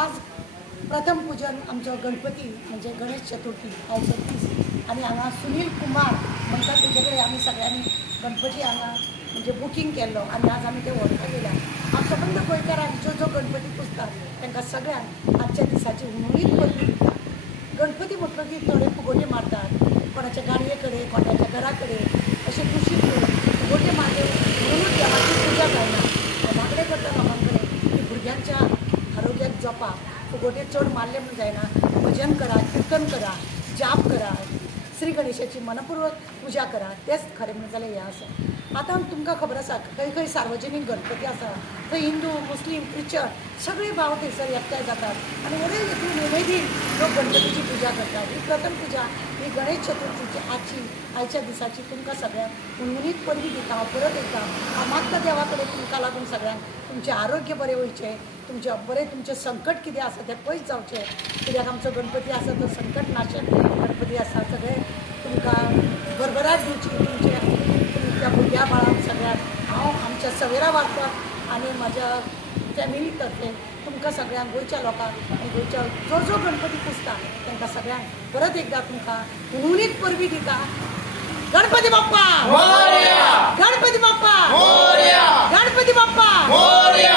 आज प्रथम पूजन आमचं गणपती म्हणजे गणेश चतुर्थी आयच्या दीस आणि हांगा सुनील कुमार म्हणटा तेजे कडेन आमी सगळ्यांनी गणपती हांगा म्हणजे बुकींग केल्लो आणि आज आमी ते व्हरपाक गेल्या. आज सबंद गोंयकारांक जो गणपती पुजतात तांकां सगळ्यांक आजच्या दिसाची उणीत पडली. गणपती म्हटलो की थोडे फुगोटे मारतात, कोणाच्या गाडये कडेन कोणाच्या घरा कडेन अशे कुशीक फुगोटे मारले म्हणून देवाची पुजा जायना. मागणे करता लोकां कडेन की भुरग्यांच्या आरोग्याक जपाक फुगोटे चड मारले म्हूण जायना. भजन करा, कीर्तन करा, जाप करा, श्री गणेशाची मनपूर्वक पूजा करा, तेच खरें म्हणून जाल्यार हें आसा. आतां तुमकां खबर आसा खंय खंय सार्वजनीक गणपती आसा थंय हिंदू मुस्लीम ख्रिश्चन सगळे भाव थंयसर एकठांय जातात आनी बरे हितून उमेदीन लोक गणपतीची पुजा करतात. ही प्रथम पुजा ही गणेश चतुर्थीची आयच्या दिसाची तुमकां सगळ्यांक उणीत परबी दिता. हांव परत येता, हांव मागता देवा कडेन तुमकां लागून सगळ्यांक तुमचें आरोग्य बरें वयचें, तुमचें संकट कितें आसा तें पयस जावचें. कित्याक आमचो गणपती आसा तो संकट नाशक गणपती आसा. सगळे तुमकां भरभराट दिवची त्या भुरग्या बाळांक सगळ्यांक हांव आमच्या सवेरा वारपाक आनी म्हाज्या फॅमिली तर्फे तुमकां सगळ्यांक गोंयच्या लोकांक आनी गोंयच्या जो गणपती पुजता तांकां सगळ्यांक परत एकदां तुमकां उणीत परबी दिता. गणपती बाप्पा मोरया, गणपती बाप्पा मोरया, गणपती बाप्पा मोरया.